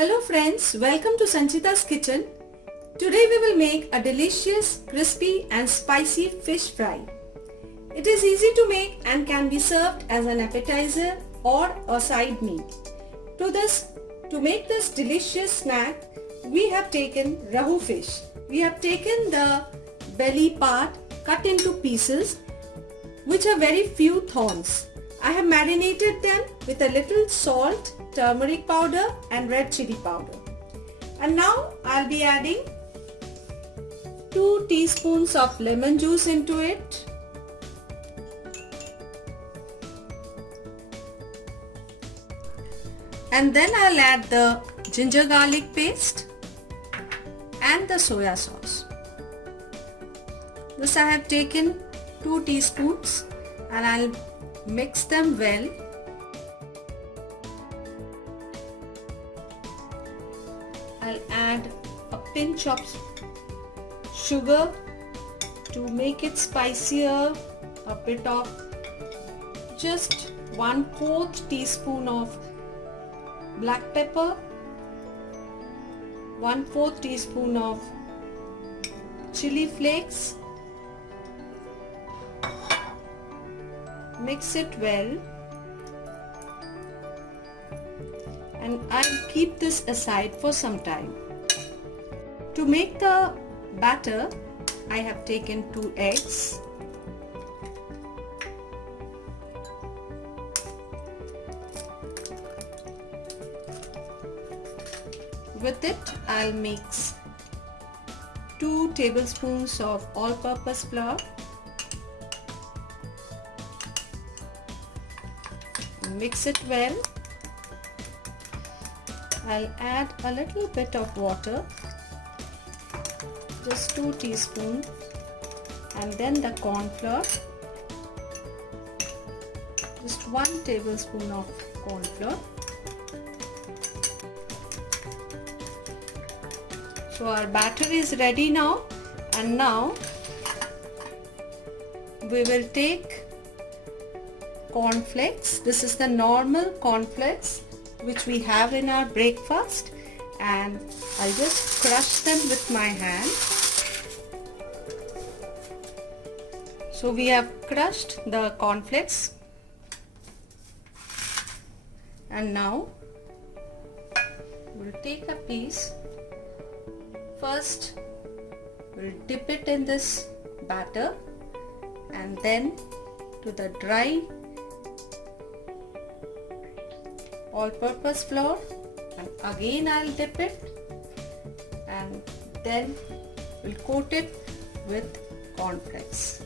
Hello friends, welcome to Sanchita's kitchen. Today we will make a delicious, crispy and spicy fish fry. It is easy to make and can be served as an appetizer or a side meal. To make this delicious snack, we have taken rahu fish. We have taken the belly part cut into pieces which have very few thorns. I have marinated them with a little salt, turmeric powder and red chili powder. And now I'll be adding 2 teaspoons of lemon juice into it. And then I'll add the ginger garlic paste and the soya sauce. This I have taken 2 teaspoons and I'll mix them well. I'll add a pinch of sugar to make it spicier, a bit of just 1/4 teaspoon of black pepper, 1/4 teaspoon of chili flakes. Mix it well and I'll keep this aside for some time. To make the batter, I have taken 2 eggs. With it, I'll mix 2 tablespoons of all-purpose flour. Mix it well. I'll add a little bit of water, just 2 teaspoons, and then the corn flour, just 1 tablespoon of corn flour. So our batter is ready now, and now we will take cornflakes. This is the normal cornflakes which we have in our breakfast, and I'll just crush them with my hand. So we have crushed the cornflakes, and now we'll take a piece. First we'll dip it in this batter and then to the dry all-purpose flour, and again I'll dip it, and then we'll coat it with cornflakes.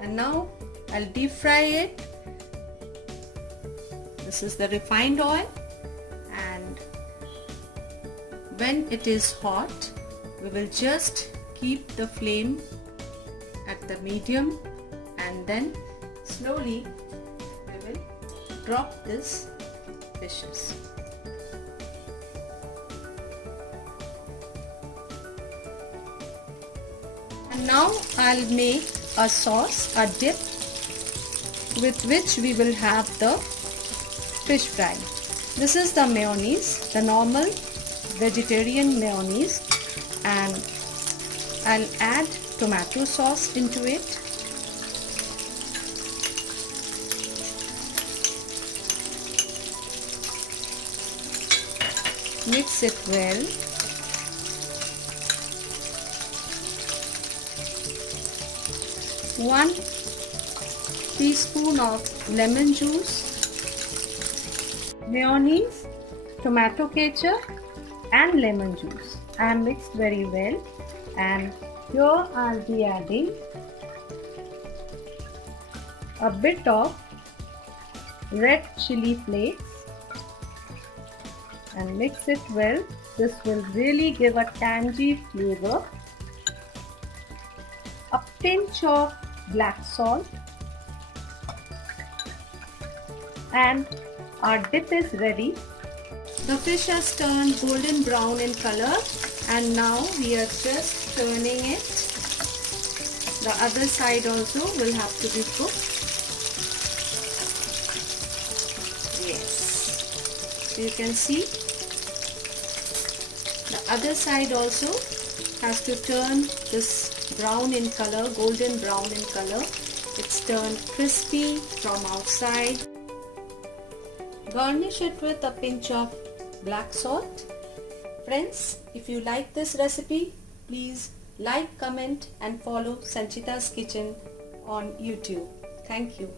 And now I'll deep fry it. This is the refined oil, and when it is hot, we will just keep the flame at the medium, and then slowly we will drop this fishes. And now I'll make a sauce, a dip, with which we will have the fish fry. This is the mayonnaise, the normal vegetarian mayonnaise, and I'll add tomato sauce into it. Mix it well. One teaspoon of lemon juice, mayonnaise, tomato ketchup and lemon juice. I am mixed very well, and here I'll be adding a bit of red chili flakes and mix it well. This will really give a tangy flavor. A pinch of black salt, and our dip is ready. The fish has turned golden brown in color, and now we are just turning it. The other side also will have to be cooked. So you can see the other side also has to turn this brown in color, golden brown in color. It's turned crispy from outside. Garnish it with a pinch of black salt. Friends, if you like this recipe, please like, comment and follow Sanchita's Kitchen on YouTube. Thank you.